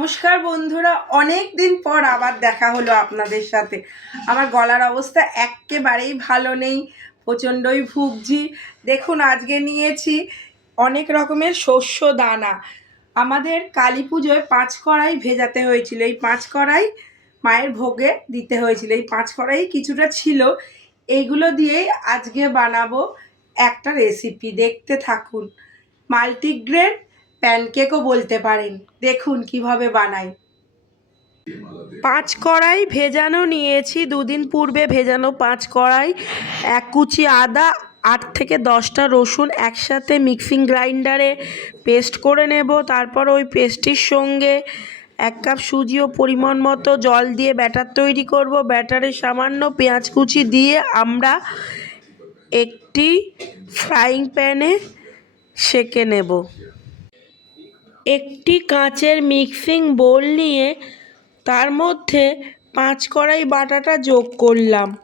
নমস্কার বন্ধুরা অনেক দিন পর আবার দেখা হলো আপনাদের সাথে। আমার গলার অবস্থা একেবারেই ভালো নেই, প্রচণ্ডই ভুগছি। দেখুন, আজকে নিয়েছি অনেক রকমের শস্য দানা। আমাদের কালী পুজোয় পাঁচ কড়াই ভেজাতে হয়েছিল। এই পাঁচ কড়াই মায়ের ভোগে দিতে হয়েছিল। এই পাঁচ কড়াই কিছুটা ছিল। এইগুলো দিয়েই আজকে বানাবো একটা রেসিপি দেখতে থাকুন। মাল্টিগ্রেন প্যানকেকও বলতে পারেন। দেখুন কীভাবে বানাই। পাঁচ কড়াই ভেজানো নিয়েছি। দুদিন পূর্বে ভেজানো পাঁচ কড়াই, এক কুচি আদা, আট থেকে দশটা রসুন একসাথে মিক্সিং গ্রাইন্ডারে পেস্ট করে নেব। তারপর ওই পেস্টটির সঙ্গে এক কাপ সুজি ও পরিমাণ মতো জল দিয়ে ব্যাটার তৈরি করব। ব্যাটারে সামান্য পেঁয়াজ কুচি দিয়ে আমরা একটি ফ্রাইং প্যানে সেঁকে নেব। একটি কাঁচের মিক্সিং বোল নিয়ে তার মধ্যে পাঁচ কড়াই বাটাটা যোগ করলাম।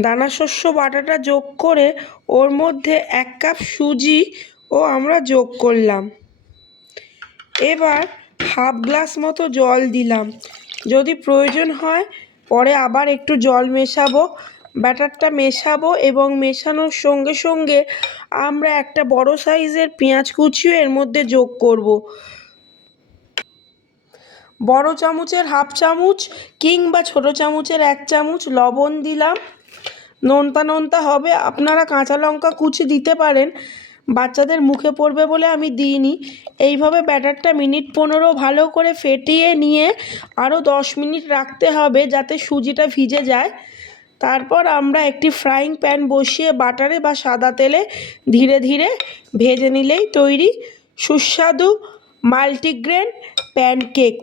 দানা শস্য বাটাটা যোগ করে ওর মধ্যে এক কাপ সুজি ও আমরা যোগ করলাম। এবার হাফ গ্লাস মতো জল দিলাম। যদি প্রয়োজন হয়, পরে আবার একটু জল মেশাবো। ব্যাটারটা মেশাবো এবং মেশানোর সঙ্গে সঙ্গে আমরা একটা বড় সাইজের পেঁয়াজ কুচিও এর মধ্যে যোগ করব। বড় চামচের হাফ চামচ কিংবা ছোট চামচের এক চামচ লবণ দিলাম। নোনতা নোনতা হবে। আপনারা কাঁচা লঙ্কা কুচি দিতে পারেন। বাচ্চাদের মুখে পড়বে বলে আমি দিইনি। এইভাবে ব্যাটারটা মিনিট পনেরো ভালো করে ফেটিয়ে নিয়ে আরও দশ মিনিট রাখতে হবে যাতে সুজিটা ভিজে যায়। তারপর আমরা একটি ফ্রাইং প্যান বসিয়ে বাটারে বা সাদা তেলে ধীরে ধীরে ভেজে নিলেই তৈরি সুস্বাদু মাল্টিগ্রেন প্যানকেক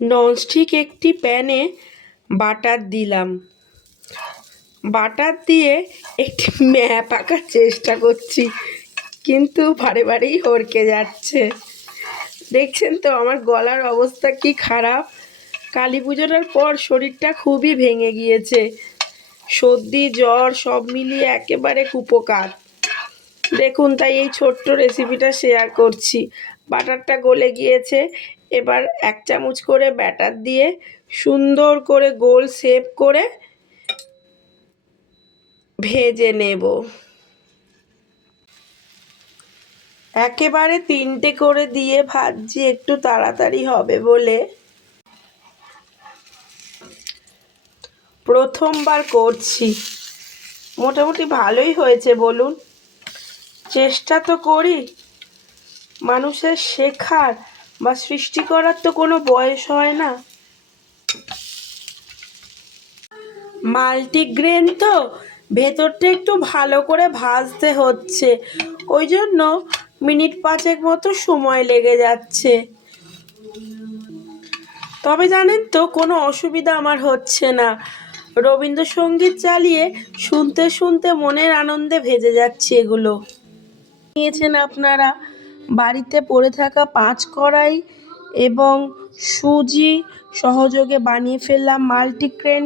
ননস্টিক একটি প্যানে বাটার দিলাম। বাটার দিয়ে একটি ম্যাপ আঁকার চেষ্টা করছি, কিন্তু বারে বারেই হরকে যাচ্ছে। দেখছেন তো আমার গলার অবস্থা কি খারাপ? কালী পুজোটার পর শরীরটা খুবই ভেঙে গিয়েছে। সর্দি, জ্বর, সব মিলিয়ে একেবারে কুপোকার। দেখুন, তাই এই ছোট্ট রেসিপিটা শেয়ার করছি। বাটারটা গলে গিয়েছে, এবার এক চামচ করে ব্যাটার দিয়ে সুন্দর করে গোল শেপ করে ভেজে নেব। একেবারে তিনটে করে দিয়ে ভাজছি, একটু তাড়াতাড়ি হবে বলে। প্রথমবার করছি। মোটামুটি ভালোই হয়েছে, বলুন। চেষ্টা তো করি। মানুষের শেখার বা সৃষ্টি করার তো কোনো বয়স হয় না। মাল্টিগ্রেন তো ভেতরটা একটু ভালো করে ভাজতে হচ্ছে। ওই জন্য মিনিট পাঁচেক মতো সময় লেগে যাচ্ছে। তবে জানেন তো, কোনো অসুবিধা আমার হচ্ছে না। রবীন্দ্রসঙ্গীত চালিয়ে শুনতে শুনতে মনের আনন্দে ভেজে যাচ্ছে এগুলো। নিয়েছেন আপনারা বাড়িতে পড়ে থাকা পাঁচ কড়াই এবং সুজি সহযোগে বানিয়ে ফেললাম মাল্টিগ্রেন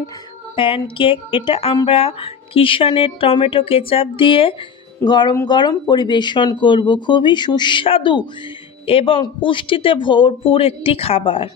প্যানকেক। এটা আমরা কিষানের টমেটো কেচাপ দিয়ে গরম গরম পরিবেশন করব। খুবই সুস্বাদু এবং পুষ্টিতে ভরপুর একটি খাবার।